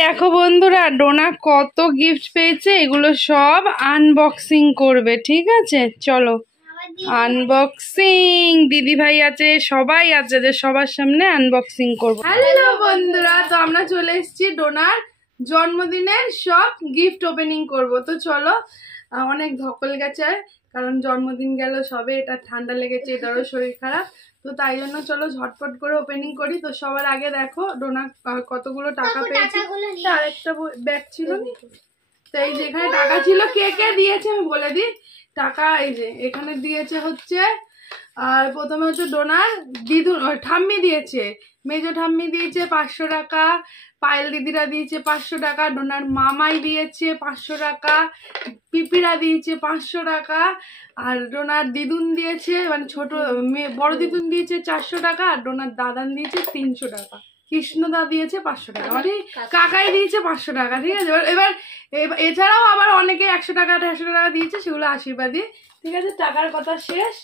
দেখো বন্ধুরা, ডোনা কত গিফট পেয়েছে, এগুলো সব আনবক্সিং করবে। ঠিক আছে, চলো আনবক্সিং। দিদি ভাই আছে, সবাই আছে, যে সবার সামনে আনবক্সিং করবো। হ্যালো বন্ধুরা, তো আমরা চলে এসেছি ডোনার জন্মদিনের সব গিফট ওপেনিং করব। তো চলো, অনেক ধকল গেছে কারণ জন্মদিন গেল সবে, এটা ঠান্ডা লেগেছে, এটারও শরীর খারাপ, তো তাই জন্য চলো ঝটপট করে ওপেনিং করি। তো সবার আগে দেখো ডোনা কতগুলো টাকা পেয়েছে। আরেকটা ব্যাগ ছিল, তো এই যে এখানে টাকা ছিল, কে কে দিয়েছে আমি বলে দিই। টাকা এই যে এখানে দিয়েছে হচ্ছে, আর প্রথমে হচ্ছে ডোনার দিদু ঠাম্মি দিয়েছে, মেজো ঠাম্মি দিয়েছে 500 টাকা, পায়েল দিদিরা দিয়েছে 500 টাকা, ডোনার মামাই দিয়েছে 500 টাকা, পিপিরা দিয়েছে 500 টাকা, আর ডোনার দিদুন দিয়েছে, মানে ছোট বড় দিদুন দিয়েছে 400 টাকা, আর ডোনার দাদান দিয়েছে 300 টাকা, কৃষ্ণদা দিয়েছে 500 টাকা, মানে কাকাই দিয়েছে 500 টাকা। ঠিক আছে, এবার এছাড়াও আবার অনেকে 100 টাকা 150 টাকা দিয়েছে, সেগুলো আশীর্বাদী। ঠিক আছে, টাকার কথা শেষ,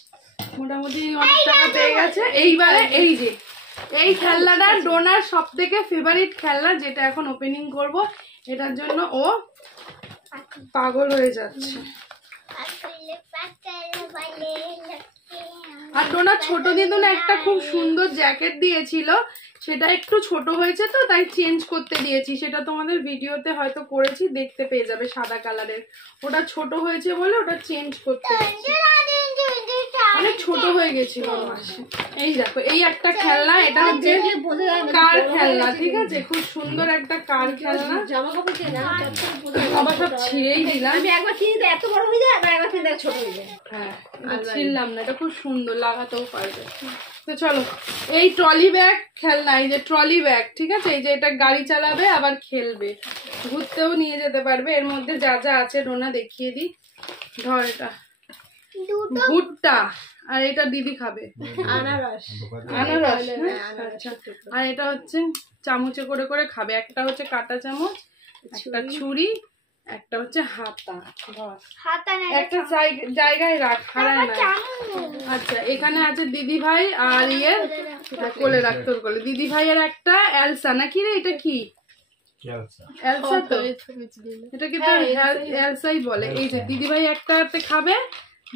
মোটামুটি অনেক টাকা পেয়ে গেছে। এইবারে এই যে এই খেলনাটা ডোনার সব থেকে ফেভারিট খেলনা, যেটা এখন ওপেনিং করব, এটার জন্য ও পাগল হয়ে যাচ্ছে। আর ডোনার ছোট দিদুন একটা খুব সুন্দর জ্যাকেট দিয়েছিল, সেটা একটু ছোট হয়েছে, তো তাই চেঞ্জ করতে দিয়েছি। সেটা তোমাদের ভিডিওতে হয়তো করেছি, দেখতে পেয়ে যাবে, সাদা কালারের। ওটা ছোট হয়েছে বলে ওটা চেঞ্জ করতে দিয়েছি, অনেক ছোট হয়ে গেছিল। এই দেখো, এই একটা খেলনা, এটা হচ্ছে কার খেলনা। ঠিক আছে, খুব সুন্দর একটা কার খেলনা। জামা সব ছিঁড়েই দিলাম, আমি একবার ছিঁড়ে এত বড় হয়ে যায়, আবার একবার ছিঁড়ে ছোট হয়ে যায়। হ্যাঁ, ছিঁড়লাম না, এটা খুব সুন্দর, লাগাতেও পারবে। তো চলো, এই ট্রলি ব্যাগ খেলনা, এই যে ট্রলি ব্যাগ। ঠিক আছে, এই যে এটা গাড়ি চালাবে আবার খেলবে, ঘুরতেও নিয়ে যেতে পারবে। এর মধ্যে যা যা আছে ডোনা দেখিয়ে দিই। ধর, এটা ভুট্টা, আর এটা দিদি খাবে আনারস। আচ্ছা, আর এটা হচ্ছে চামচে করে করে খাবে। একটা হচ্ছে কাঁটা চামচ, একটা ছুরি, একটা হচ্ছে হাতা। একটা জায়গায় রাখ, হারায় না। আচ্ছা, এখানে আছে দিদি ভাই আর ইয়ের কোলে রাখ, তোর কোলে দিদি ভাইয়ের একটা এলসা, নাকি রে এটা কি এলসা? তো এটাকে তো এলসাই বলে। এই যে দিদি ভাই একটাতে খাবে,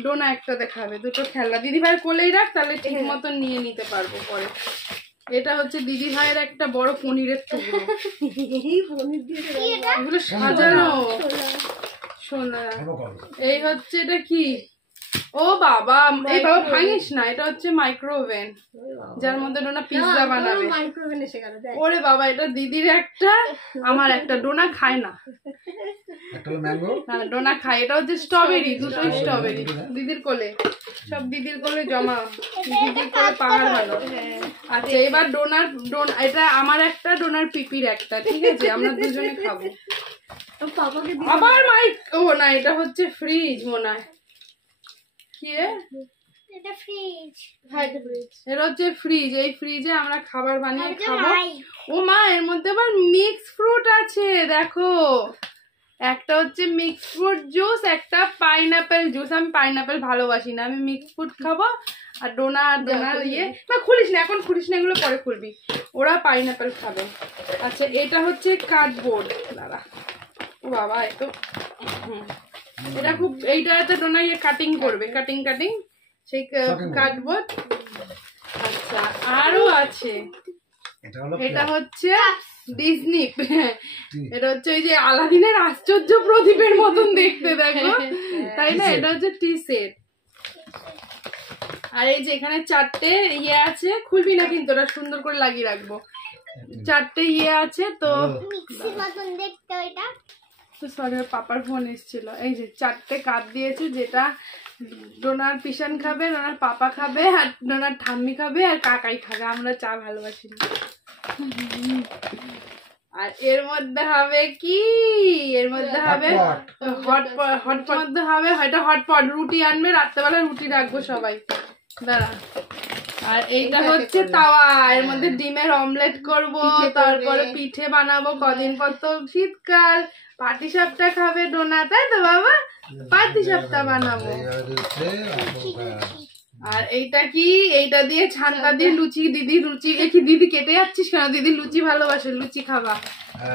ডোনা একটাতে খাবে, দুটো খেলনা। দিদি ভাইয়ের কোলেই রাখ, তাহলে ঠিক মতন নিয়ে নিতে পারবো পরে। এটা হচ্ছে দিদি ভাইয়ের একটা বড় পনিরের টুকরো, এগুলো সাজানো সোনা। এই হচ্ছে, এটা কি? ও বাবা, এই বাবা ভাঙিস না, এটা হচ্ছে মাইক্রোওভেন, যার মধ্যে ডোনা পিৎজা বানাবে। ওরে বাবা, এটা দিদির একটা, আমার একটা। ডোনা খায় না, ডোনা খায়। এটা হচ্ছে স্ট্রবেরি, দুটো স্ট্রবেরি দিদির কোলে, সব দিদির কোলে জমা, দিদির কোলে পাহাড় ভালো। আচ্ছা, এবার ডোনার এটা আমার একটা, ডোনার পিপির একটা। ঠিক আছে, আমরা দুজনে খাবো। আবার মাইক, ও না, এটা হচ্ছে ফ্রিজ মনে হয়। এটা ফ্রিজ, হ্যাঁ এটা হচ্ছে ফ্রিজ। এই ফ্রিজে আমরা খাবার বানিয়ে খাবো। ও মা, এর মধ্যে আবার মিক্স ফ্রুট আছে, দেখো। একটা হচ্ছে মিক্স ফ্রুট জুস, একটা পাইনাপেল জুস। আমি পাইনাপেল ভালোবাসি না, আমি মিক্স ফ্রুট খাবো। আর ডোনার ইয়ে, না খুলিস না এখন, খুলিস না, এগুলো পরে খুলবি। ওরা পাইনাপেল খাবে। আচ্ছা, এটা হচ্ছে কার্ডবোর্ড, দাঁড়া। ও বাবা, এতো এটা খুব, এইটাতে ডোনা ইয়ে কাটিং করবে, কাটিং সেই কার্ডবোর্ড। আচ্ছা, আরো আছে, এটা হচ্ছে ডিজনি, এটা হচ্ছে ওই যে আলাদিনের আশ্চর্য প্রদীপের মতন দেখতে, দেখো, তাই না? এটা হচ্ছে টি সেট। আর এই যে এখানে 4টে ইয়ে আছে, খুলবি না কিন্তু, ওটা সুন্দর করে লাগিয়ে রাখবো। 4টে ইয়ে আছে, তো সরি, পাপার ফোন এসেছিল। এই যে 4টে কাপ দিয়েছে, যেটা ডোনার পিসান খাবে, ডোনার পাপা খাবে, আর ডোনার ঠাম্মি খাবে, আর কাকাই খাবে। আমরা চা ভালোবাসি না। আর এর মধ্যে হবে কি, এর মধ্যে হবে হটপট মধ্যে হবে, হয়তো হটপট রুটি আনবে, রাত্রেবেলা রুটি রাখবো সবাই, দাঁড়া। আর এইটা হচ্ছে তাওয়া, এর মধ্যে ডিমের অমলেট করব, তারপরে পিঠে বানাবো। কদিন পর তো শীতকাল, পাটিসাপটা খাবে ডোনা, তাই তো বাবা? পাটিসাপটা বানাবো। আর এইটা কি, এইটা দিয়ে ছানটা দিয়ে লুচি, দিদি লুচি, কি দিদি কেটে যাচ্ছিস কেন? দিদি লুচি ভালোবাসে, লুচি খাবা।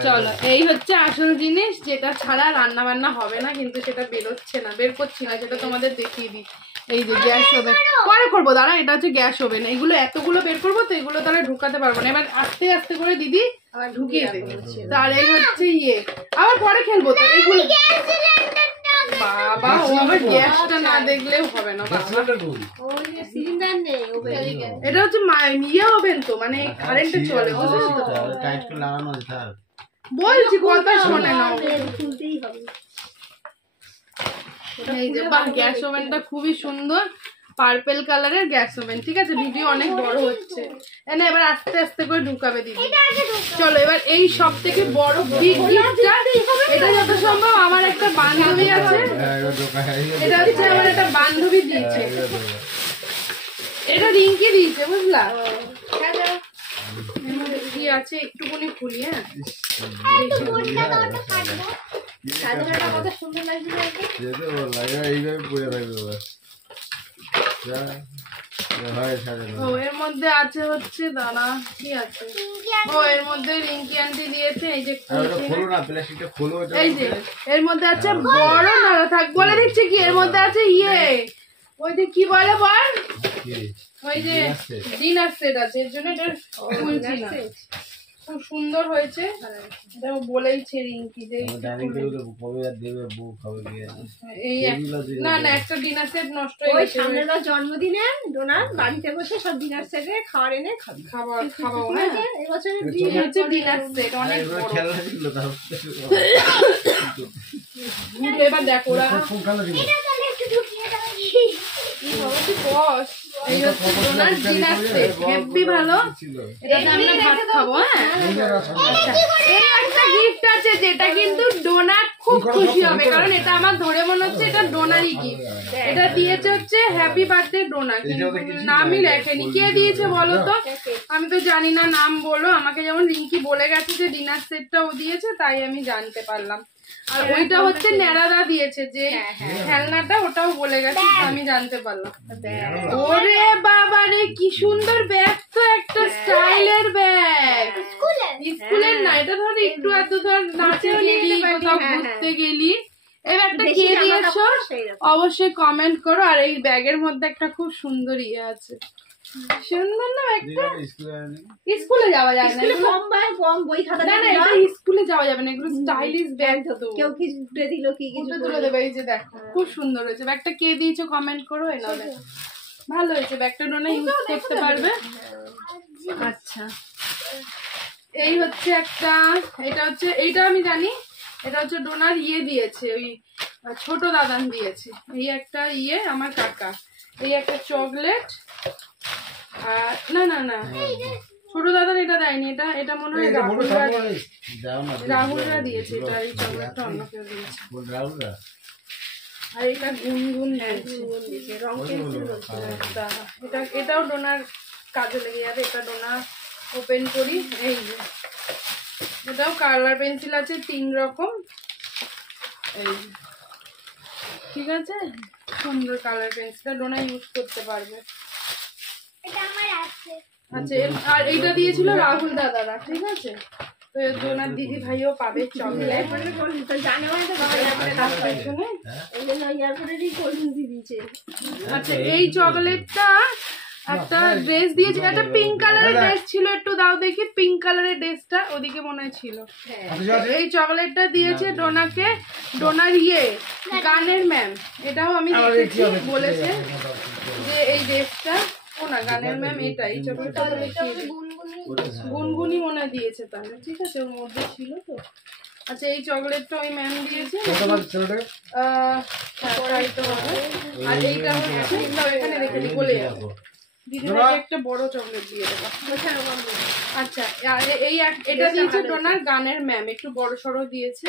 চলো এই হচ্ছে আসল জিনিস, যেটা ছাড়া রান্না বান্না হবে না, কিন্তু সেটা বেরোচ্ছে না, বের করছি না, সেটা তোমাদের দেখিয়ে দিই। এই যে গ্যাস ওভেন, পরে করবো দাঁড়া, এটা হচ্ছে গ্যাস ওভেন। এগুলো এতগুলো বের করবো তো, এগুলো তাহলে ঢুকাতে পারবো না, এবার আস্তে আস্তে করে দিদি ঢুকিয়ে দেবে। তার এই হচ্ছে ইয়ে, আবার পরে খেলবো তো এগুলো। বাবা ও আবার গ্যাসটা না দেখলেও হবে না বাবা। এটা হচ্ছে ইয়ে ওভেন তো, মানে কারেন্টে চলে, বুঝলি তো? বলছি কথা শোনে না। এই যে বাহ, গ্যাস ওভেনটা খুবই সুন্দর, পার্পল কালারের গ্যাস ওভেন। ঠিক আছে, ভিডিও অনেক বড় হচ্ছে, এবার আস্তে আস্তে করে ঢুকাবে দিদি। চলো এবার এই সব থেকে বড় বিগ গিফটটা, এটা যত সম্ভব আমার একটা বান্ধবী আছে, এটা হচ্ছে আমার একটা বান্ধবী দিয়েছে, এটা রিঙ্কি দিয়েছে, বুঝলা? কি আছে একটুখানি খুলি। হ্যাঁ কত সুন্দর লাগছে, এর মধ্যে আছে হচ্ছে দানা, কি আছে, ও এর মধ্যে রিঙ্কি আন্টি দিয়েছে। এই যে এই যে এর মধ্যে আছে বড় দানা, থাক বলে দিচ্ছে কি, এর মধ্যে আছে ইয়ে, ওই যে কি বলে বল, ওই যে ডিনার সেট আছে, এর জন্য এটা খুলছি না। খুব সুন্দর হয়েছে, বলেইছে রিঙ্কি যে এই না না একটা ডিনার সেট নষ্ট হয়ে গেছে। সামনের বার জন্মদিনে ডোনার বাড়িতে বসে সব ডিনার সেটে খাবার এনে খাবার খাওয়াবো। হ্যাঁ এবছরের ডিনার সেট অনেক বড়। এবার দেখো ওরা এই হচ্ছে ডোনার ডিনার সেট, হেভি ভালো, এটাতে আমরা ভাত খাবো। হ্যাঁ আচ্ছা, এই একটা গিফট আছে যেটা কিন্তু ডোনা খুব খুশি হবে, কারণ এটা আমার ধরে মনে হচ্ছে এটা ডোনারই গিফট। এটা দিয়েছে হচ্ছে হ্যাপি বার্থডে ডোনা, কিন্তু নামই লেখেনি। কে দিয়েছে বলো তো? আমি তো জানি না, নাম বলো আমাকে। যেমন রিঙ্কি বলে গেছে যে ডিনার সেটটা ও দিয়েছে, তাই আমি জানতে পারলাম। আর ওইটা হচ্ছে ন্যাড়াদা দিয়েছে, যে খেলনাটা, ওটাও বলে গেছে, আমি জানতে পারলাম। ওরে বাবা রে, কি সুন্দর ব্যাগ তো, একটা স্টাইলের ব্যাগ। স্কুলের না, এটা ধর একটু এত ধর নাচে গেলি, কোথাও ঘুরতে গেলি। এই ব্যাগটা কে দিয়েছো অবশ্যই কমেন্ট করো। আর এই ব্যাগের মধ্যে একটা খুব সুন্দর ইয়ে আছে, সুন্দর না একটা? স্কুলে যাওয়া যায় না, কম বই খাতা, না না এটা স্কুলে যাওয়া যাবে না, এগুলো স্টাইলিশ ব্যাগ। তো কেউ কি উঠে দিল, কি কিছু তুলে দেবে। এই যে দেখো খুব সুন্দর হয়েছে ব্যাগটা, কে দিয়েছো কমেন্ট করো। এই নাও দেখো, ভালো হয়েছে ব্যাগটা, ডোনা ইউজ করতে পারবে। আচ্ছা এই হচ্ছে একটা, এটা হচ্ছে, এইটা আমি জানি, এটা হচ্ছে ডোনার ইয়ে দিয়েছে, ওই ছোট দাদান দিয়েছে। এই একটা ইয়ে আমার কাকা, এই একটা চকলেট। আর না না না, ছোট দাদার এটা দেয়নি, এটা এটা মনে হয় রাহুলরা দিয়েছে। এটা এই চকলেটটা অন্য কেউ দিয়েছে। আর এটা গুনগুন দিয়েছে, রং পেন্সিল। এটা এটাও ডোনার কাজে লেগে যাবে। এটা ডোনা ওপেন করি। এই যে এটাও কালার পেন্সিল আছে 3 রকম। এই ঠিক আছে, সুন্দর কালার পেন্সিলটা ডোনা ইউজ করতে পারবে। আচ্ছা, আর এইটা দিয়েছিল রাহুল দাদারা। ঠিক আছে, তো ডোনার দিদি ভাইও পাবে চকলেট। আচ্ছা এই চকলেটটা একটা ড্রেস দিয়েছে, একটা পিঙ্ক কালারের ড্রেস ছিল, একটু দাও দেখি পিঙ্ক কালারের ড্রেসটা, ওদিকে মনে হয় ছিল। এই চকলেটটা দিয়েছে ডোনাকে, ডোনার ইয়ে গানের ম্যাম। এটাও আমি দেখেছি, বলেছে যে এই ড্রেসটা ও না গানের ম্যাম, এটা এই চকলেটটা গুনগুনি মনে দিয়েছে তাহলে। ঠিক আছে, ওর মধ্যে ছিল তো। আচ্ছা এই চকলেটটা ওই ম্যাম দিয়েছে। আর এইটা হচ্ছে, এখানে রেখে দিই, বলে যাবো দিদিভাইকে একটা বড় চকলেট দিয়ে দেবো। আচ্ছা এই এটা দিয়েছে ডোনার গানের ম্যাম, একটু বড় সড়ো দিয়েছে।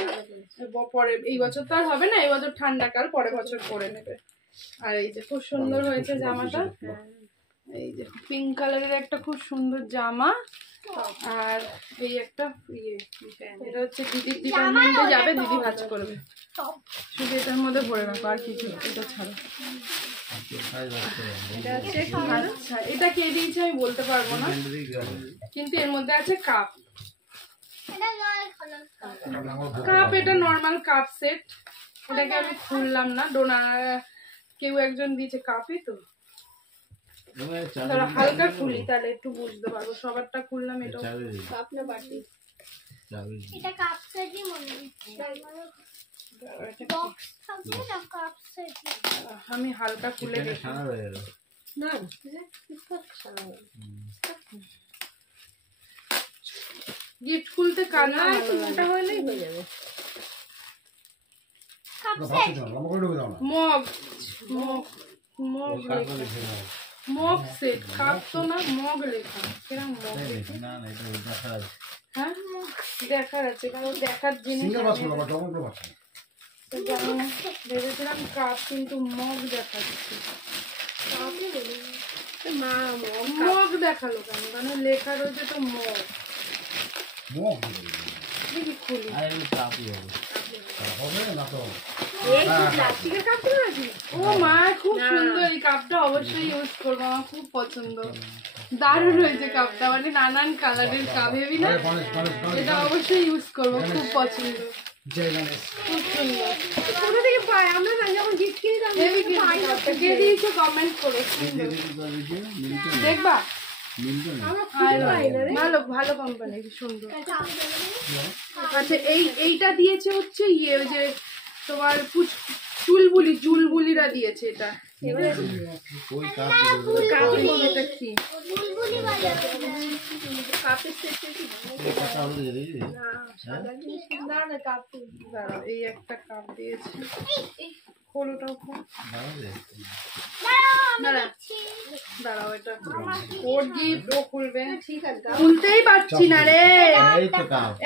পরে এই বছর তো আর হবে না, এই বছর ঠান্ডাকাল, পরের বছর পরে নেবে। আর এই যে খুব সুন্দর হয়েছে জামাটা, এই যে পিঙ্ক কালারের একটা খুব সুন্দর জামা। আর এই একটা ইয়ে, এটা হচ্ছে দিদির ডিপার্টমেন্টে যাবে, দিদি ভাজ করবে, শুধু এটার মধ্যে ভরে রাখো আর কিছু, এটা ছাড়া। আচ্ছা এটা কে দিয়েছে আমি বলতে পারবো না, কিন্তু এর মধ্যে আছে কাপ। কাপ, এটা নর্মাল কাপ সেট। এটাকে আমি খুললাম না, ডোনার কেউ একজন দিয়েছে কাপই তো। হালকা খুলি তাহলে একটু বুঝতে পারবো। সবারটা খুললাম। এটা কাপ না বাটি? এটা কাপ সেটই মনে হচ্ছে। আমি হালকা খুলে দেখি। না গিফট খুলতে কান্না মোটা হলেই হয়ে যাবে। Mug mug mug mug set, cup তো না, মগ লেখা। কিরম মগ লেখা? হ্যাঁ দেখা যাচ্ছে, কারণ দেখার জিনিস ভেবেছিলাম কাপ, কিন্তু মগ দেখাচ্ছে। মগ দেখালো কেন? কারণ লেখা রয়েছে তো মগ। খুলি ও মা, খুব সুন্দর এই কাপটা। অবশ্যই ইউজ করবো, আমার খুব পছন্দ। দারুণ হয়েছে কাপটা, মানে নানান কালারের কাপ। হেবি না? এটা অবশ্যই ইউজ করবো, খুব পছন্দ। খুব সুন্দর। কোথা থেকে পাই আমরা? না যখন গিফট কিনি তখন দিয়ে দিয়েছো, কমেন্ট করে দেখবা। ভালো ভালো কোম্পানি, সুন্দর। আচ্ছা এইটা দিয়েছে হচ্ছে ইয়ে, যে তোমার চুলবুলিরা দিয়েছে এটা। এই একটা কাপ দিয়েছে। দাঁড়াও, এটা ওর গিফট ও খুলবে। খুলতেই পারছি না রে।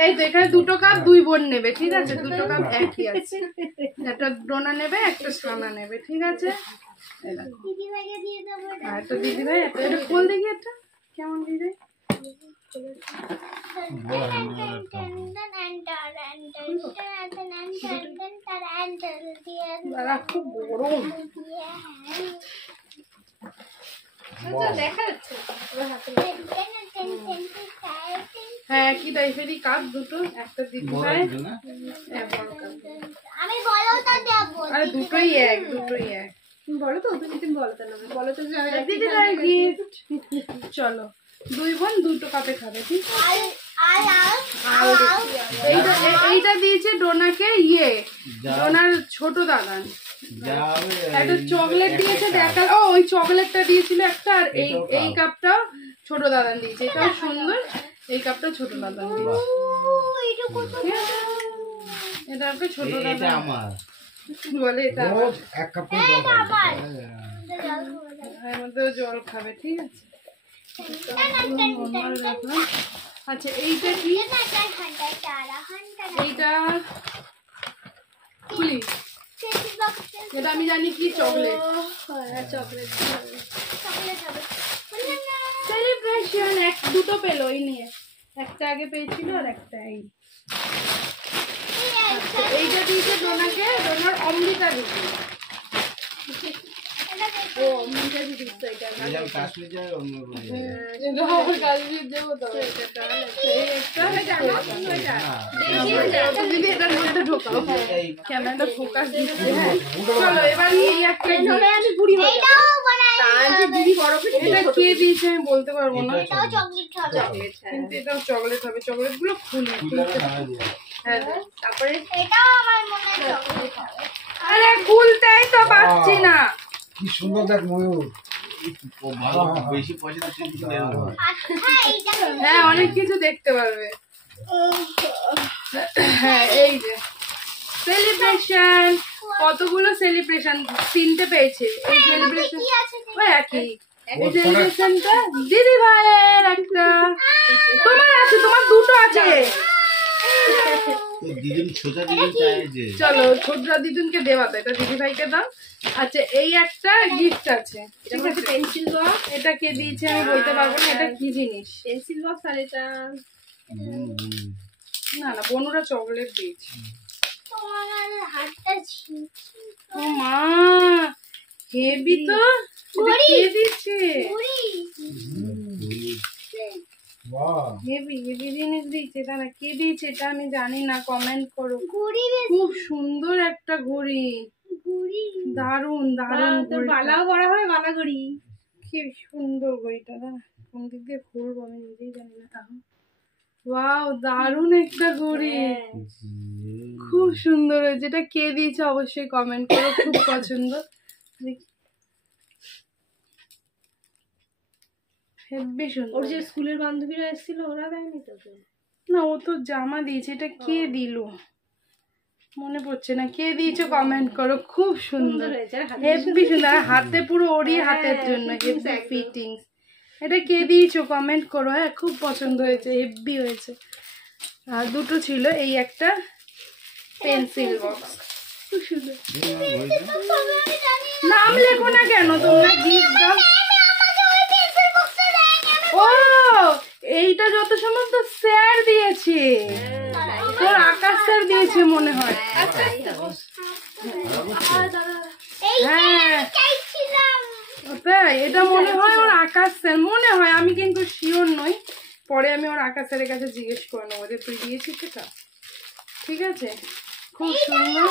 এই তো এখানে দুটো কাপ, দুই বোন নেবে, ঠিক আছে? দুটো কাপ একই আছে। একটা ডোনা নেবে, একটা সানা নেবে, ঠিক আছে? একটা দিদি ভাই, এটা খোল দেখি। একটা কেমন দিদি? খুব গরম দেখা যাচ্ছে। হ্যাঁ কি টাইপেরই কাপ দুটো, একটা দিদি ভাই। আরে দুটোই এক, দুটোই এক। বলো তো, তুমি বলো তো, বলো তো দিদি ভাই গিফট। চলো দুই বোন দুটো কাপে খাবে, ঠিক আছে? এইটা দিয়েছে ডোনাকে ইয়ে, ডোনার ছোট দাদান। একটা চকলেট দিয়েছে, দেখা। ও ওই চকলেটটা দিয়েছিল একটা। আর এই কাপটাও ছোট দাদান দিয়েছে। এটাও সুন্দর। এই কাপটা ছোট দাদান দিয়েছে। এটা একটা ছোট দাদা বলে, এটা এর মধ্যেও জল খাবে, ঠিক আছে? আচ্ছা এইটা কি? এইটা খুলি। এটা আমি জানি কি, চকলেট। সেলিব্রেশন। দুটো পেলো এই নিয়ে, একটা আগে পেয়েছিল আর একটা এই। এইটা দিয়েছে ডোনাকে, ডোনার অমৃতা দিদি। ও অমৃতা দিদি তো এটা কাশ্মীর যাবো তো। ক্যামেরাটা ফোকাস দিচ্ছে। হ্যাঁ চলো এবার এই একটা বুড়ি হয়ে যাবো। এটা কে দিয়েছে আমি বলতে পারবো না, কিন্তু এটাও চকলেট হবে। চকলেট গুলো খুলি। হ্যাঁ তারপরে আরে খুলতেই তো পারছি না। কি সুন্দর দেখ ময়ূর। হ্যাঁ অনেক কিছু দেখতে পারবে। হ্যাঁ এই যে সেলিব্রেশন, কতগুলো সেলিব্রেশন, 3টে পেয়েছে। এই সেলিব্রেশন ওই একই। এই সেলিব্রেশনটা দিদি ভাইয়ের একটা, তোমার আছে, তোমার দুটো আছে। চলো ছোটরা দিদুনকে দেওয়া তো, এটা দিদি ভাইকে দাও। আচ্ছা এই একটা গিফট আছে, ঠিক আছে? Pencil box. এটা কে দিয়েছে আমি বলতে পারবো না, এটা কি জিনিস? Pencil box. আর এটা না না, বনুরা চকলেট দিয়েছে। ও মা হেভি তো। কে দিচ্ছে? বাহ হেভি হেভি জিনিস দিয়েছে, দাঁড়া কে দিয়েছে এটা আমি জানি না, কমেন্ট করো। খুব সুন্দর একটা ঘড়ি, দারুন দারুন বালাও বড় হয়, বালা ঘড়ি কি সুন্দর ঘড়িটা। দাঁড়া কোন দিক দিয়ে ঘুরবো আমি নিজেই জানি না। তাহলে ওয়াও, দারুন একটা ঘড়ি, খুব সুন্দর হয়েছে। এটা কে দিয়েছে অবশ্যই কমেন্ট করো, খুব পছন্দ। হেব্বি সুন্দর। ওর যে স্কুলের বান্ধবীরা এসেছিল ওরা দেয়নি তো? না, ও তো জামা দিয়েছে। এটা কে দিল মনে পড়ছে না, কে দিয়েছে কমেন্ট করো। খুব সুন্দর, হেব্বি সুন্দর, হাতে পুরো ওরই হাতের জন্য হেব্বি ফিটিংস। এটা কে দিয়েছো কমেন্ট করো। হ্যাঁ, খুব পছন্দ হয়েছে, হেব্বি হয়েছে। আর দুটো ছিল, এই একটা পেন্সিল বক্স, খুব সুন্দর। নাম লেখো না কেন তোমরা, গিফট দাও। ও, এইটা যত সম্ভব তো স্যার দিয়েছে, তোর আকাশ স্যার দিয়েছে মনে হয়। হ্যাঁ তাই, এটা মনে হয় ওর আকাশ স্যার মনে হয়, আমি কিন্তু শিওর নই। পরে আমি ওর আকাশ স্যারের কাছে জিজ্ঞেস করে নেবো যে তুই দিয়েছিস এটা। ঠিক আছে, খুব সুন্দর।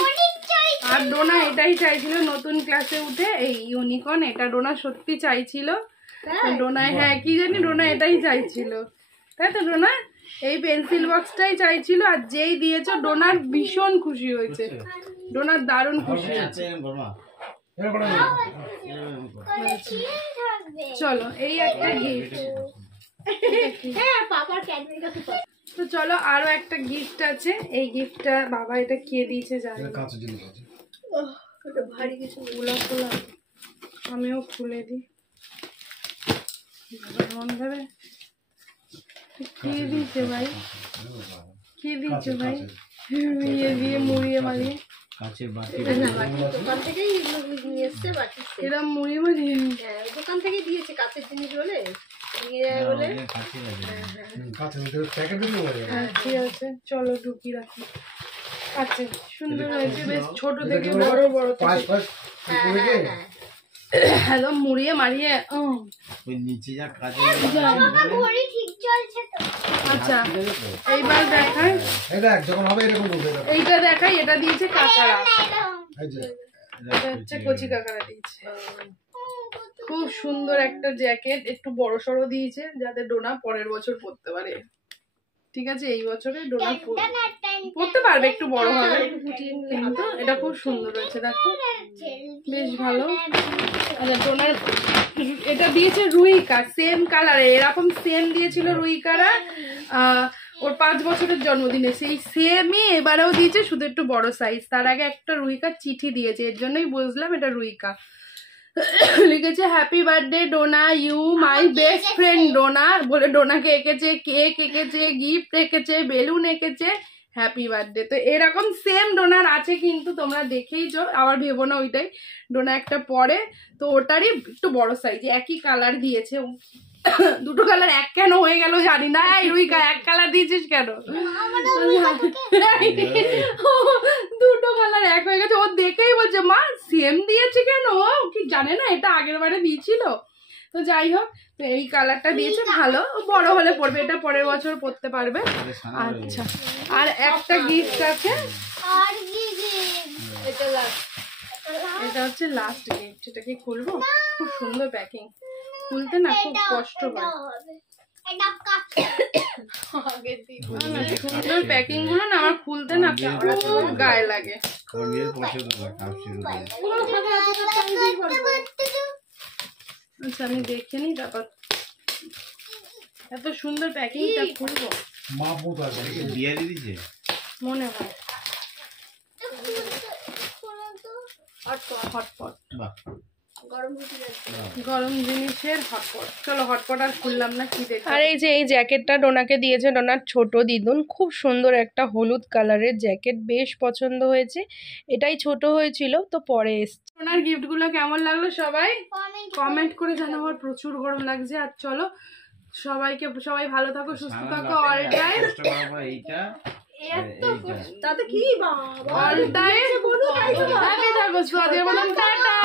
আর ডোনা এটাই চাইছিল নতুন ক্লাসে উঠে, এই ইউনিকর্ন। এটা ডোনা সত্যি চাইছিল। ডোনায়, হ্যাঁ কি জানি, ডোনা এটাই চাইছিল, তাই তো ডোনা? এই পেন্সিল বক্সটাই চাইছিল, আর যেই দিয়েছো ডোনার ভীষণ খুশি হয়েছে। ডোনার দারুণ খুশি হয়েছে। চলো, এই একটা গিফট। তো চলো, আরো একটা গিফট আছে। এই গিফটটা বাবা, এটা কে দিয়েছে জানি না। ভারী কিছু খোলা খোলা, আমিও খুলে দিই। কে দিয়েছে ভাই, কে দিয়েছে ভাই? ইয়ে দিয়ে মুড়িয়ে মারিয়ে এরম মুড়িয়ে মারিয়ে দোকান থেকে দিয়েছে, কাঁচের জিনিস বলে নিয়ে যায় বলে। ঠিক আছে, চলো ঢুকি রাখি। আচ্ছা, সুন্দর হয়েছে, বেশ ছোট থেকে বড় বড়। একদম মুড়িয়ে মারিয়ে। আচ্ছা, এইবার দেখাই, এইটা দেখাই। এটা দিয়েছে কাকারা, এটা হচ্ছে কচি কাকারা দিয়েছে। খুব সুন্দর একটা জ্যাকেট, একটু বড় সড়ো দিয়েছে যাতে ডোনা পরের বছর পরতে পারে। ঠিক আছে, এই বছরে ডোনা পরতে পারবে, একটু বড় হবে, কিন্তু এটা খুব সুন্দর হয়েছে। দেখো বেশ ভালো। আচ্ছা, ডোনার এটা দিয়েছে রুইকা, সেম কালারে, এরকম সেম দিয়েছিল রুইকারা ওর 5 বছরের জন্মদিনে, সেই সেমই এবারেও দিয়েছে, শুধু একটু বড় সাইজ। তার আগে একটা রুইকার চিঠি দিয়েছে, এর জন্যই বুঝলাম এটা রুইকা। লিখেছে happy birthday Dona, you my best friend Dona বলে। ডোনাকে এঁকেছে, কেক এঁকেছে, গিফট এঁকেছে, বেলুন এঁকেছে, হ্যাপি বার্থডে। তো এরকম সেম ডোনার আছে, কিন্তু তোমরা দেখেইছো, আবার ভেবো না ওইটাই ডোনা একটা পরে। তো ওটারই একটু বড় সাইজ, একই কালার দিয়েছে। দুটো কালার এক কেন হয়ে গেল জানি না। এই রুইকা, এক কালার দিয়েছিস কেন? দুটো কালার এক হয়ে গেছে। ও দেখেই বলছে মা সেম দিয়েছে কেন, ও কি জানে না এটা আগের বারে দিয়েছিল। তো যাই হোক, তো এই কালারটা দিয়েছে, ভালো, বড় হলে পরবে, এটা পরের বছর পরতে পারবে। আচ্ছা, আর একটা গিফট আছে, এটা হচ্ছে লাস্ট গিফট। এটা কি খুলবো? খুব সুন্দর প্যাকিং, খুলতে না খুব কষ্ট হয়। সুন্দর প্যাকিং গুলো না আমার খুলতে না খুব গায়ে লাগে। আচ্ছা, আমি দেখে নিই তারপর। এত সুন্দর প্যাকিংটা খুলবো মনে হয়। হটপট, গরম জিনিসের হটপট। চলো, হটপট আর খুললাম না, কি দেখ। আর এই যে এই জ্যাকেটটা ডোনাকে দিয়েছে ডোনার ছোট দিদুন, খুব সুন্দর একটা হলুদ কালারের জ্যাকেট, বেশ পছন্দ হয়েছে। এটাই ছোট হয়েছিল তো পরে এসছে। ডোনার গিফটগুলো কেমন লাগলো সবাই কমেন্ট করে জানাও। আমার প্রচুর গরম লাগছে। আর চলো, সবাই ভালো থাকো, সুস্থ থাকো, অল টাইম। তাতে কি অল টাইম হ্যাপি থাকো। টাটা।